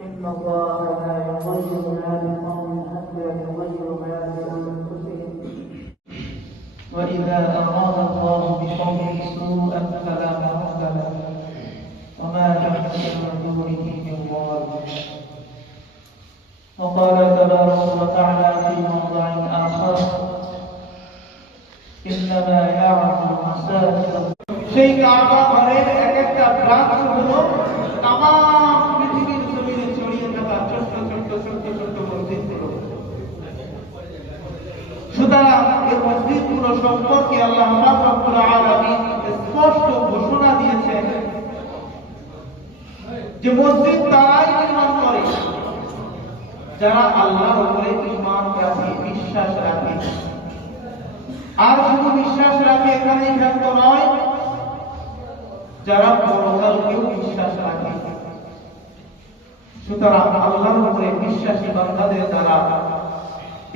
إن الله لا يغير ما بقوم حتى يغيروا ما بأنفسهم وإذا أراد الله بقوم سوءا فلا مرد له وما تحت من دونه من ضال. وقال تبارك وتعالى في موضع آخر إنما يعبد مساجد সেই কাবা ঘরের এক একটা ব্রাঞ্চ হলো তাম পৃথিবীর জমিনে ছড়িয়ে থাকা ছোট্ট ছোট্ট ছোট্ট ছোট্ট মসজিদগুলো। সুতরাং এই মসজিদগুলো সম্পর্কে আল্লাহ রাব্বুল আলামিন স্পষ্ট ঘোষণা দিয়েছেন যে মসজিদ তারাই নির্মাণ করে যারা আল্লাহর উপরে ঈমান রাখে, বিশ্বাস রাখে। আর শুধু বিশ্বাস রাখে এখানেই ব্যক্ত নয়, যারা পরকালকেও বিশ্বাস রাখে। সুতরাং আল্লাহর উপরে বিশ্বাসী বান্দাদের দ্বারা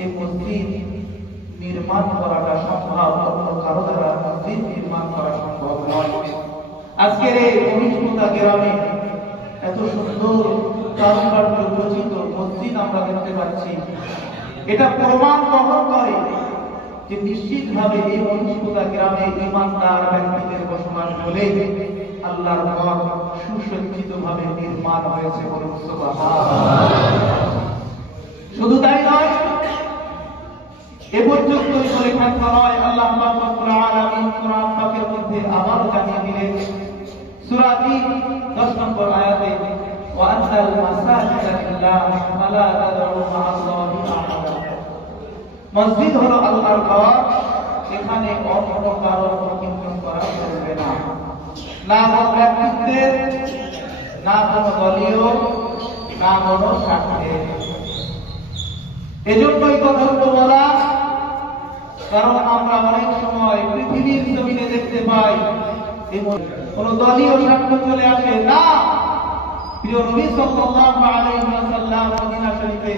এই মসজিদ নির্মাণ করাটা সম্ভব, অন্য কারো দ্বারা মসজিদ নির্মাণ করা সম্ভব নয়। আজকের এই মহিষ্মতা গ্রামে এত সুন্দর কারুকার্য রচিত মসজিদ আমরা দেখতে পাচ্ছি। এটা প্রমাণ বহন করে যে নিশ্চিতভাবে এই মহিষ্মতা গ্রামে ঈমানদার ব্যক্তিদের বসবাস বলে আল্লাহর ঘর সুসজ্জিতভাবে নির্মাণ হয়েছে। বলুন সুবহানাল্লাহ। শুধু তাই নয়, এ পর্যন্তই বলে থাকা নয়, আল্লাহ রাব্বুল আলামিন কোরআন পাকের মধ্যে আবারও জানিয়ে দিলেন সূরা 10 নম্বর আয়াতে, ওয়া আনতাল মাসাজিদা লিল্লাহ ফালা তাদউ মা'আল্লাহি আহাদা। মসজিদ হলো আল্লাহর ঘর, এখানে অন্য কারো কীর্তন করা চলবে না, না কোনো ব্যক্তিত্বের, না কোনো দলীয়, না কোনো স্বার্থের। এজন্যই কথাগুলো বলা, কারণ আমরা অনেক সময় পৃথিবীর জমিনে দেখতে পাই কোন দলীয় স্বার্থ চলে আসে না। প্রিয় নবী সাল্লাল্লাহু আলাইহি ওয়াসাল্লাম মদিনা শরীফে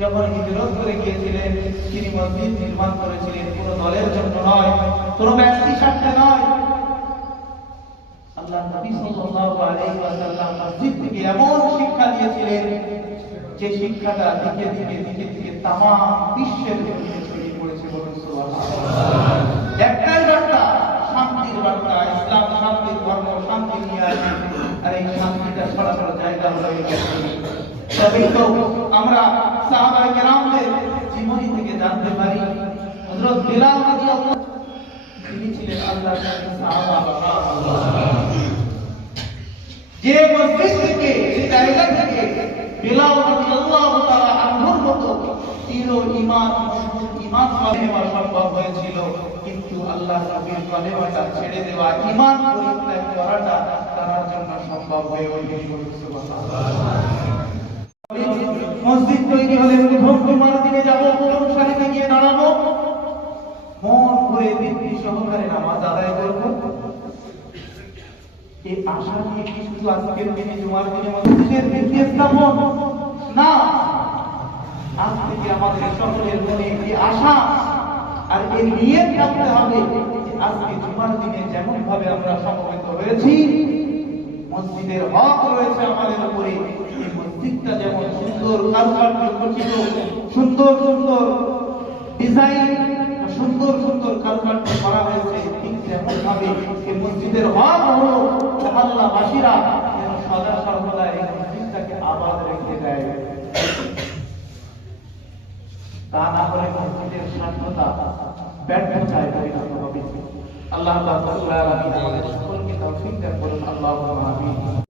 যখন হিজরত করে গিয়েছিলেন, তিনি মসজিদ নির্মাণ করেছিলেন কোন দলের জন্য নয়, কোন ব্যক্তি স্বার্থে নয়। আল্লাহ নবী সাল্লাল্লাহু আলাইহি ওয়াসাল্লাম মসজিদ থেকে এমন শিক্ষা দিয়েছিলেন যে শিক্ষাটা দিকে দিকে দিকে দিকে তামাম বিশ্বের মধ্যে ছড়িয়ে পড়েছে। বলুন সুবহানাল্লাহ। একটাই বার্তা, শান্তির বার্তা। ইসলাম শান্তির ধর্ম, শান্তি নিয়ে আসে। আর এই শান্তিটা ছড়াছড় জায়গা হয়ে গেছে। তবেই তো আমরা সাহাবায়ে কেরামদের জীবনী থেকে জানতে পারি, হযরত বিলাল রাদিয়াল্লাহু তিনি ছিলেন আল্লাহর নবীর সাহাবা। যে মসজিদ থেকে, যে জায়গা থেকে বিলাল রাদিয়াল্লাহু তাআলা আনহুর মতো দৃঢ় ঈমান, ঈমান কালেমা সম্ভব হয়েছিল, কিন্তু আল্লাহর নবীর কালেমাটা ছেড়ে দেওয়া, ঈমান পরিত্যাগ করাটা তার জন্য সম্ভব হয়ে ওঠে। মসজিদ তৈরি হলে প্রথম জুমার দিনে যাব, প্রথম সারিতে গিয়ে দাঁড়াবো, মন ভরে তৃপ্তি সহকারে নামাজ আদায় করব। এই আশা নিয়ে কি শুধু আজকের দিনে জুমার দিনে মসজিদের দিকে স্থাপন না, আজ থেকে আমাদের সকলের মনে একটি আশা আর এই নিয়ত রাখতে হবে আজকে জুমার দিনে যেমন ভাবে আমরা সমবেত হয়েছি, মসজিদের হক রয়েছে আমাদের কারুকার্য খচিত, সুন্দর সুন্দর ডিজাইন, সুন্দর সুন্দর কারুকার্য করা হয়েছে, ঠিক তেমন ভাবে এই মসজিদের হক হলো মহল্লাবাসীরা যেন সদা সর্বদা এই মসজিদটাকে আবাদ রেখে দেয়। তা না হলে মসজিদের স্বার্থতা ব্যর্থতায় পরিণত হবে। আল্লাহ তাআলা আমাদের সকলকে তৌফিক দান করুন। আল্লাহুম্মা আমিন।